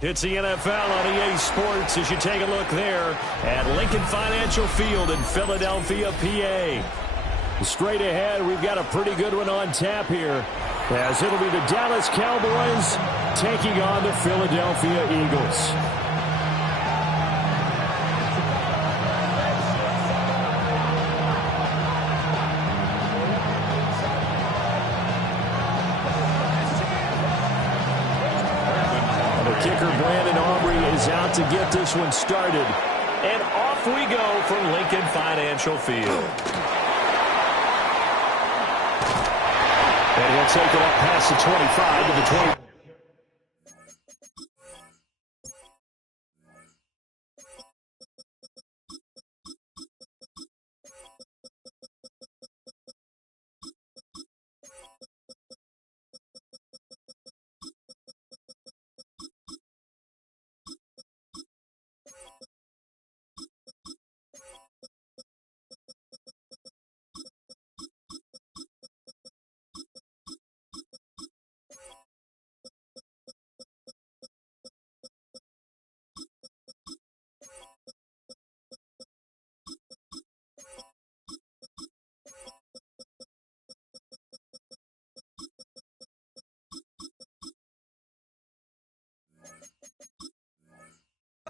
It's the NFL on EA Sports as you take a look there at Lincoln Financial Field in Philadelphia, PA. Straight ahead, we've got a pretty good one on tap here, as it'll be the Dallas Cowboys taking on the Philadelphia Eagles. Kicker Brandon Aubrey is out to get this one started. And off we go from Lincoln Financial Field. And he'll take it up past the 25 to the 20.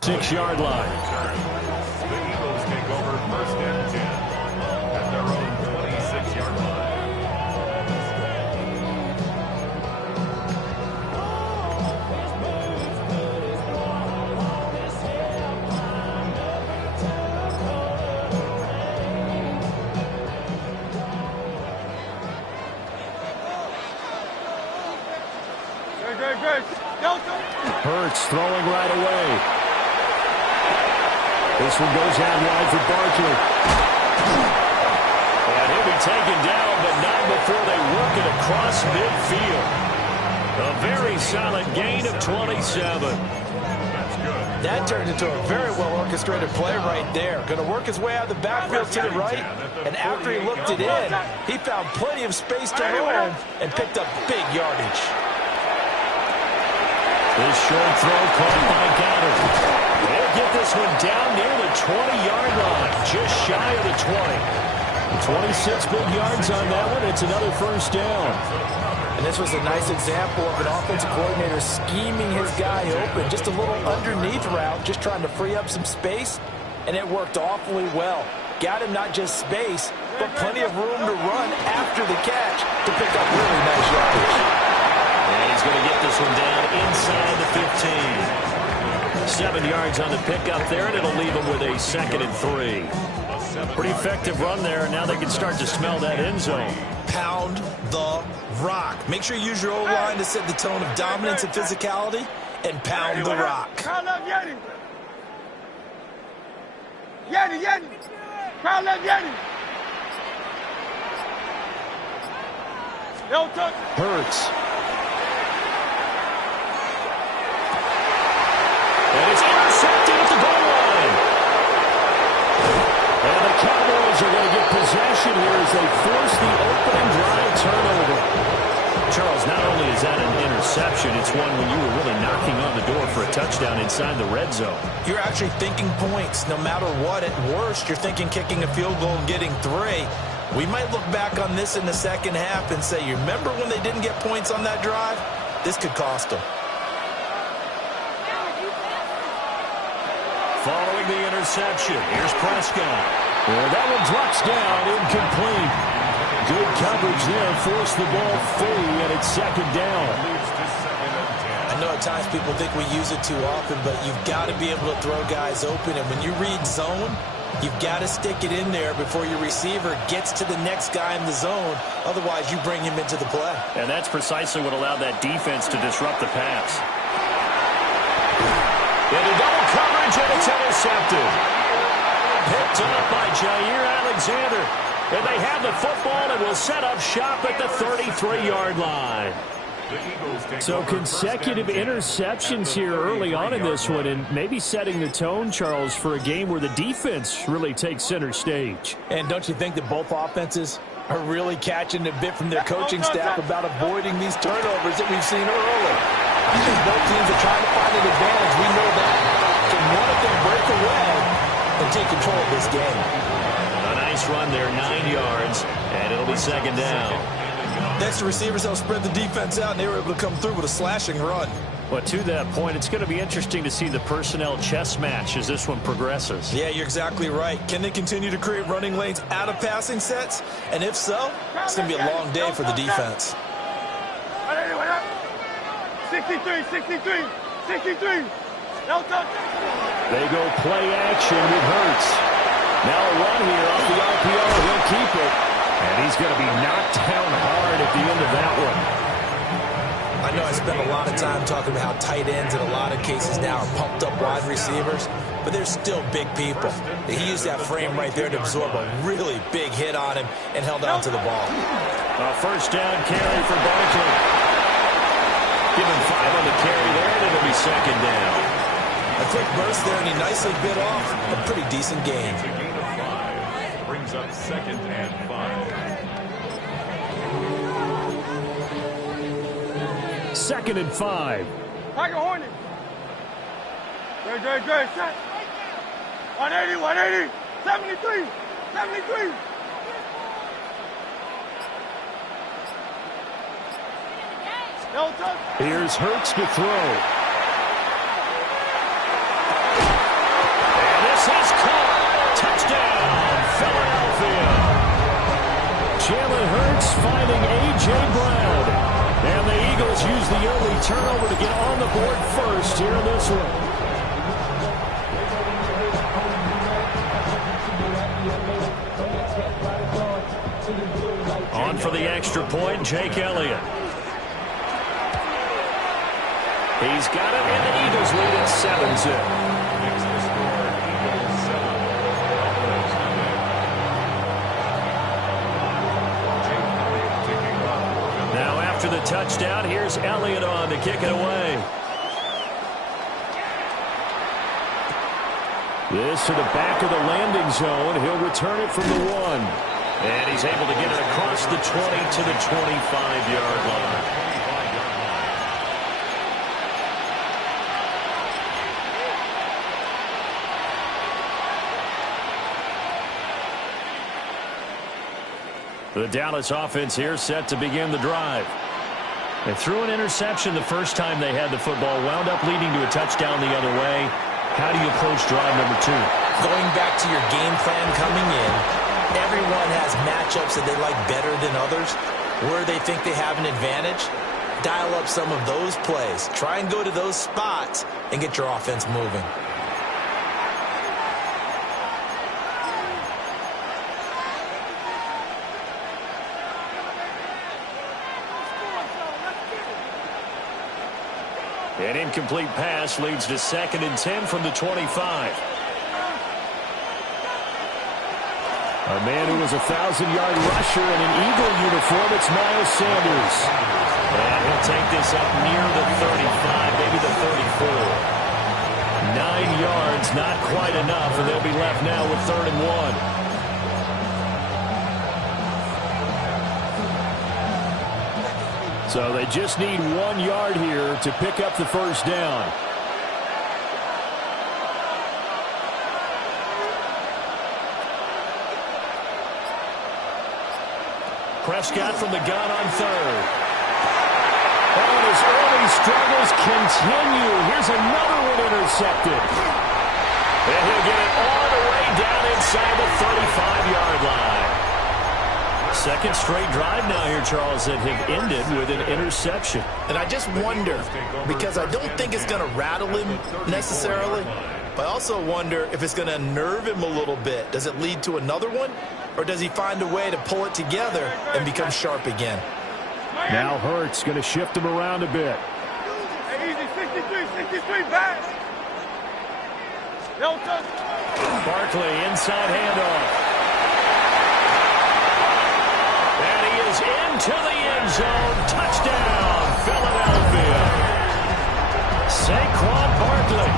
Six-yard line. The Eagles take over first and 10 at their own 26-yard line. Hurts throwing right away. This one goes out wide for Barkley. And he'll be taken down, but not before they work it across midfield. A very solid gain of 27. That's good. That turned into a very well-orchestrated play right there. Going to work his way out of the backfield to the right, and after he looked it in, he found plenty of space to roam and picked up big yardage. This short throw caught by Goddard. They'll get this one down near the 20-yard line, just shy of the 20. 26 big yards on that one. It's another first down. And this was a nice example of an offensive coordinator scheming his guy open. Just a little underneath route, just trying to free up some space, and it worked awfully well. Got him not just space, but plenty of room to run after the catch to pick up really nice yardage. And he's going to get this one down inside the 15. 7 yards on the pickup there, and it'll leave him with a 2nd and 3. Pretty effective run there, and now they can start to smell that end zone. Pound the rock. Make sure you use your O-line to set the tone of dominance and physicality, and pound the rock. Crowd love Yeti. Yeti. Crowd love Yeti. Hurts. And it's intercepted at the goal line. And the Cowboys are going to get possession here as they force the opening drive turnover. Charles, not only is that an interception, it's one when you were really knocking on the door for a touchdown inside the red zone. You're actually thinking points. No matter what, at worst, you're thinking kicking a field goal and getting 3. We might look back on this in the second half and say, you remember when they didn't get points on that drive? This could cost them. Following the interception, here's Prescott. Well, that one drops down, incomplete. Good coverage there, forced the ball free, and it's 2nd down. I know at times people think we use it too often, but you've got to be able to throw guys open, and when you read zone, you've got to stick it in there before your receiver gets to the next guy in the zone. Otherwise, you bring him into the play. And that's precisely what allowed that defense to disrupt the pass. Into double coverage, and it's intercepted. Picked up by Jair Alexander. And they have the football and will set up shop at the 33-yard line. So consecutive interceptions here early on in this one, and maybe setting the tone, Charles, for a game where the defense really takes center stage. And don't you think that both offenses are really catching a bit from their coaching staff about avoiding these turnovers that we've seen early? Because both teams are trying to find an advantage. We know that. Can one of them break away and take control of this game? A nice run there, 9 yards, and it'll be second down. Next, the receivers helped spread the defense out, and they were able to come through with a slashing run. But to that point, it's going to be interesting to see the personnel chess match as this one progresses. Yeah, you're exactly right. Can they continue to create running lanes out of passing sets? And if so, it's going to be a long day for the defense. 63, 63, 63. No touch. They go play action with Hurts. Now a run here off the RPO. He'll keep it. And he's going to be knocked down hard at the end of that one. I know I spent a lot of time talking about how tight ends in a lot of cases now are pumped up wide receivers, but they're still big people. He used that frame right there to absorb a really big hit on him and held on to the ball. A first down carry for Barkley. Give him 5 on the carry there, and it'll be second down. A quick burst there, and he nicely bit off a pretty decent gain. A gain of 5 brings up second and 5. Second and 5. Tiger Hornet. Great. Set. 180, 180. 73, 73. No touch. Here's Hurts to throw. And this is caught. Touchdown, Philadelphia. Jalen Hurts finding A.J. Brown. And the Eagles use the early turnover to get on the board first here in this one. On for the extra point, Jake Elliott. He's got it, and the Eagles lead at 7-zip. Now after the touchdown, here's Elliott on to kick it away. This to the back of the landing zone. He'll return it from the 1. And he's able to get it across the 20 to the 25-yard line. The Dallas offense here set to begin the drive. They threw an interception the first time they had the football, wound up leading to a touchdown the other way. How do you approach drive number 2? Going back to your game plan coming in, everyone has matchups that they like better than others. Where they think they have an advantage, dial up some of those plays. Try and go to those spots and get your offense moving. An incomplete pass leads to 2nd and 10 from the 25. A man who was a 1,000-yard rusher in an Eagle uniform, it's Miles Sanders. And he'll take this up near the 35, maybe the 34. 9 yards, not quite enough, and they'll be left now with 3rd and 1. So they just need 1 yard here to pick up the first down. Prescott from the gun on 3rd. Oh, and his early struggles continue. Here's another one intercepted. And he'll get it all the way down inside the 35-yard line. Second straight drive now here, Charles, that have ended with an interception. And I just wonder, because I don't think it's going to rattle him necessarily, but I also wonder if it's going to unnerve him a little bit. Does it lead to another one, or does he find a way to pull it together and become sharp again? Now Hurts going to shift him around a bit. Hey, easy, 63, back. No touch. Barkley, inside handoff. Into the end zone. Touchdown, Philadelphia. Saquon Barkley,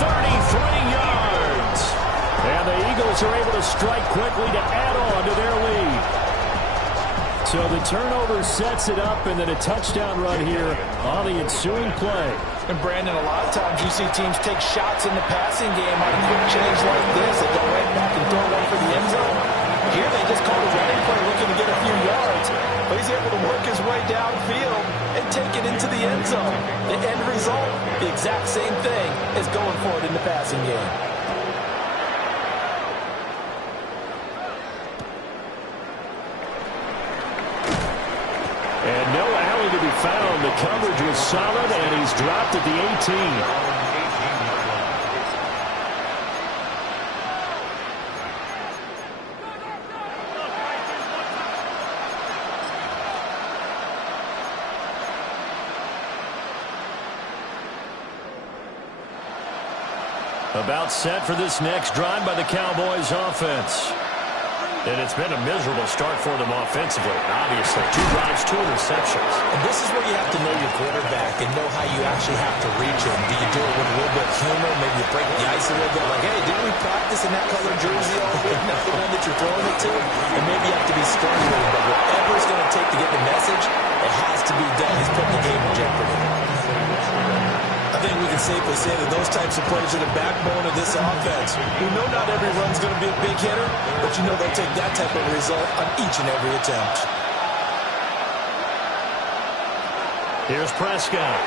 33 yards. And the Eagles are able to strike quickly to add on to their lead. So the turnover sets it up, and then a touchdown run here on the ensuing play. And Brandon, a lot of times you see teams take shots in the passing game on a quick change like this. They go right back and throw one for the end zone. Here they just called a running play looking to get a few yards. But he's able to work his way downfield and take it into the end zone. The end result, the exact same thing as going for it in the passing game. And no alley to be found. The coverage was solid, and he's dropped at the 18. About set for this next drive by the Cowboys offense. And it's been a miserable start for them offensively, obviously. 2 drives, 2 interceptions. And this is where you have to know your quarterback and know how you actually have to reach him. Do you do it with a little bit of humor? Maybe you break the ice a little bit. Like, hey, didn't we practice in that color jersey all week? And that's the one that you're throwing it to? And maybe you have to be stern with him. But whatever it's going to take to get the message, it has to be done. He's putting the game in jeopardy. I think we can safely say that those types of plays are the backbone of this offense. We know not every run's going to be a big hitter, but you know they'll take that type of result on each and every attempt. Here's Prescott.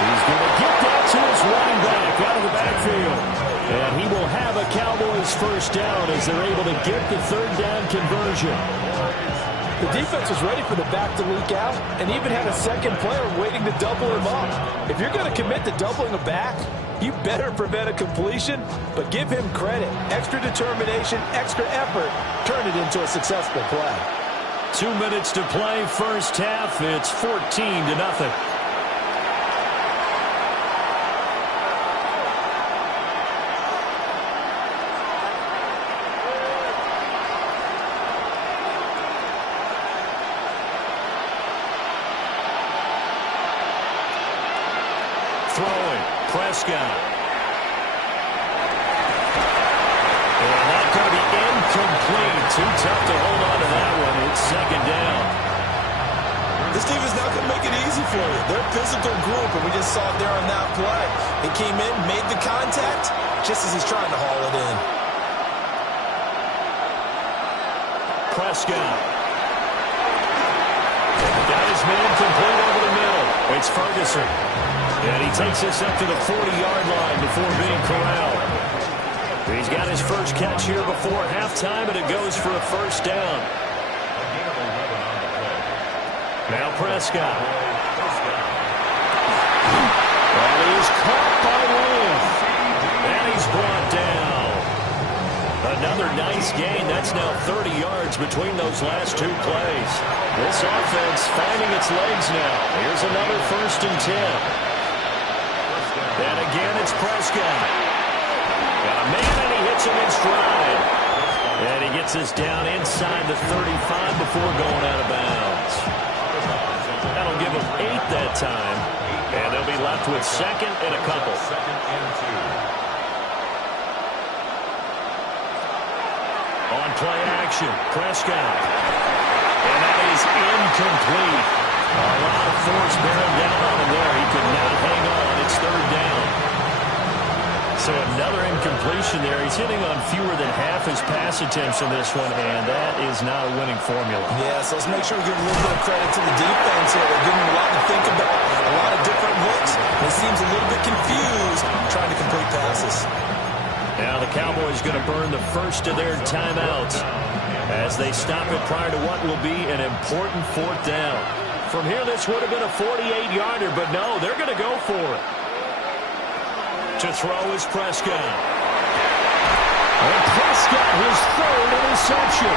He's going to get that to his running back out of the backfield. And he will have a Cowboys first down as they're able to get the 3rd down conversion. The defense was ready for the back to leak out and even had a second player waiting to double him up. If you're going to commit to doubling a back, you better prevent a completion, but give him credit. Extra determination, extra effort, turn it into a successful play. 2 minutes to play, first half. It's 14-0. Throwing, Prescott. And that's going to be incomplete. Too tough to hold on to that one. It's 2nd down. This team is not going to make it easy for you. They're a physical group, and we just saw it there on that play. He came in, made the contact, just as he's trying to haul it in. Prescott. Got his man complete over the middle. It's Ferguson. And he takes this up to the 40-yard line before being corralled. He's got his first catch here before halftime, and it goes for a first down. Now Prescott. And he's caught by Williams. And he's brought down. Another nice gain. That's now 30 yards between those last 2 plays. This offense finding its legs now. Here's another 1st and 10. And again, it's Prescott. Got a man, and he hits him in stride. And he gets us down inside the 35 before going out of bounds. That'll give them 8 that time. And they'll be left with 2nd and a couple. On play action, Prescott. And that is incomplete. A lot of force bearing down on him there. He could not hang on. It's 3rd down. So another incompletion there. He's hitting on fewer than half his pass attempts in this one, and that is not a winning formula. Yeah, so let's make sure we give a little bit of credit to the defense here. They're giving him a lot to think about, a lot of different looks. And he seems a little bit confused trying to complete passes. Now the Cowboys going to burn the first of their timeouts as they stop it prior to what will be an important 4th down. From here, this would have been a 48-yarder, but no, they're going to go for it. To throw is Prescott. And Prescott, his 3rd interception.